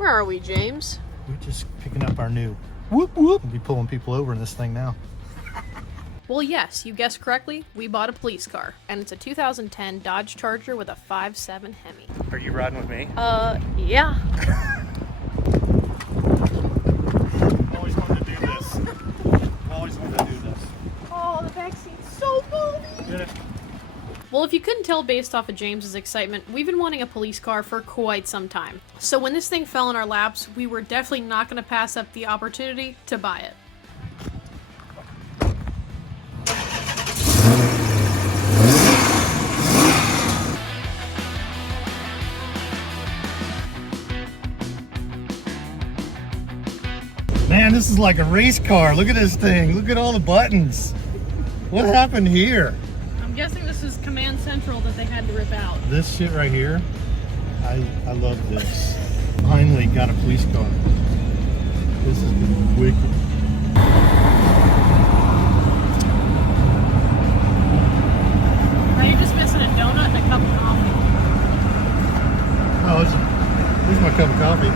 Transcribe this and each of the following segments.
Where are we, James? We're just picking up our new whoop whoop. We'll be pulling people over in this thing now. Well, yes, you guessed correctly. We bought a police car, and it's a 2010 Dodge Charger with a 5.7 Hemi. Are you riding with me? Yeah. Always wanted to do this. Always wanted to do this. Oh, the back seat's so boomy. Get it? Well, if you couldn't tell based off of James's excitement, we've been wanting a police car for quite some time. So when this thing fell in our laps, we were definitely not going to pass up the opportunity to buy it. Man, this is like a race car. Look at this thing. Look at all the buttons. What happened here? I'm guessing this is Command Central that they had to rip out. This shit right here, I love this. Finally got a police car. This is wicked. Now you're just missing a donut and a cup of coffee. Oh, here's my cup of coffee.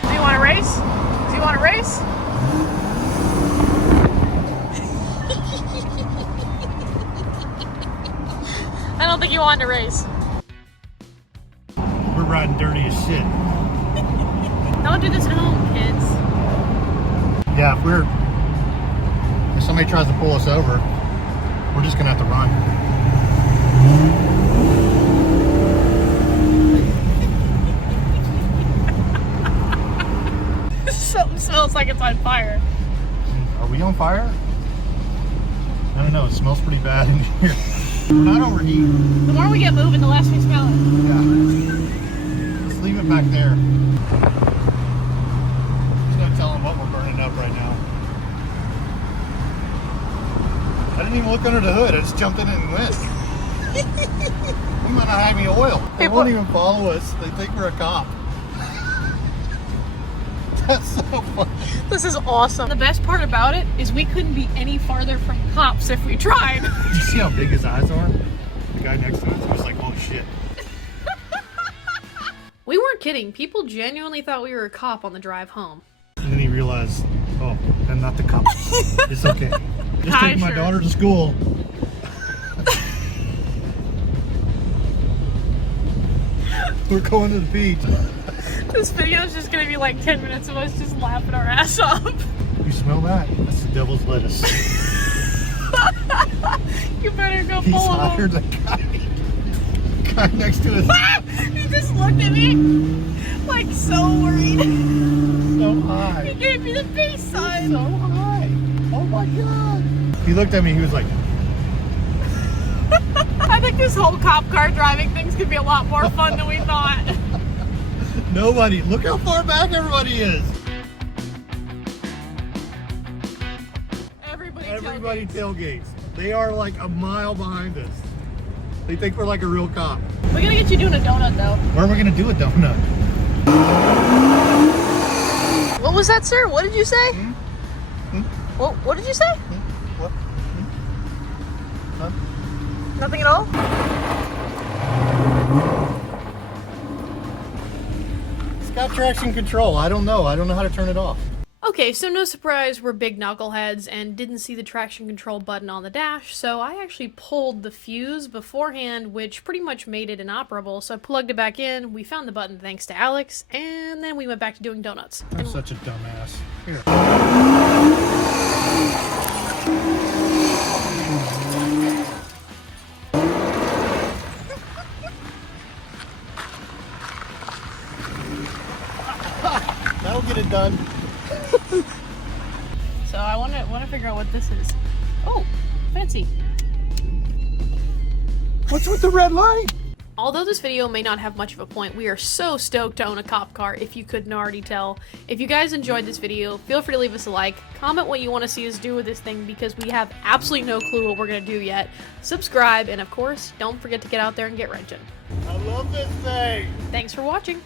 Do you want to race? Do you want to race? I don't think you wanted to race. We're riding dirty as shit. Don't do this at home, kids. Yeah, if somebody tries to pull us over, we're just gonna have to run. Something smells like it's on fire. Are we on fire? I don't know, it smells pretty bad in here. We're not overheating. The more we get moving, the less we smell it. Yeah. Let's leave it back there. Just gonna tell them what we're burning up right now. I didn't even look under the hood, I just jumped in it and went. We might not have any oil. They won't even follow us. They think we're a cop. That's so funny. This is awesome. The best part about it is we couldn't be any farther from cops if we tried. Did you see how big his eyes are? The guy next to us was like, oh shit. We weren't kidding. People genuinely thought we were a cop on the drive home. And then he realized, oh, I'm not the cop. It's okay. Just Hi, take my sure. daughter to school. We're going to the beach. This video is just gonna be like 10 minutes of us just laughing our ass off. You smell that? That's the devil's lettuce. You better go He's pull him hired over. the guy next to us. He just looked at me like so worried. So high. He gave me the peace sign. So high. Oh my god. He looked at me, he was like, I think this whole cop car driving thing's gonna be a lot more fun than we thought. nobody. Look how far back everybody is. Everybody tailgates. They are like a mile behind us. They think we're like a real cop. We're gonna get you doing a donut though. Where are we gonna do a donut? What was that, sir? What did you say? What did you say? What? Huh? Nothing at all? It's got traction control. I don't know. I don't know how to turn it off. Okay, so no surprise, we're big knuckleheads and didn't see the traction control button on the dash, so I actually pulled the fuse beforehand, which pretty much made it inoperable, so I plugged it back in, we found the button thanks to Alex, and then we went back to doing donuts. I'm such a dumbass. Here. That'll get it done. So I want to figure out what this is. Oh, fancy. What's with the red light? Although this video may not have much of a point, we are so stoked to own a cop car, if you couldn't already tell. If you guys enjoyed this video, feel free to leave us a like, comment what you want to see us do with this thing because we have absolutely no clue what we're going to do yet. Subscribe, and of course, don't forget to get out there and get wrenching. I love this thing. Thanks for watching.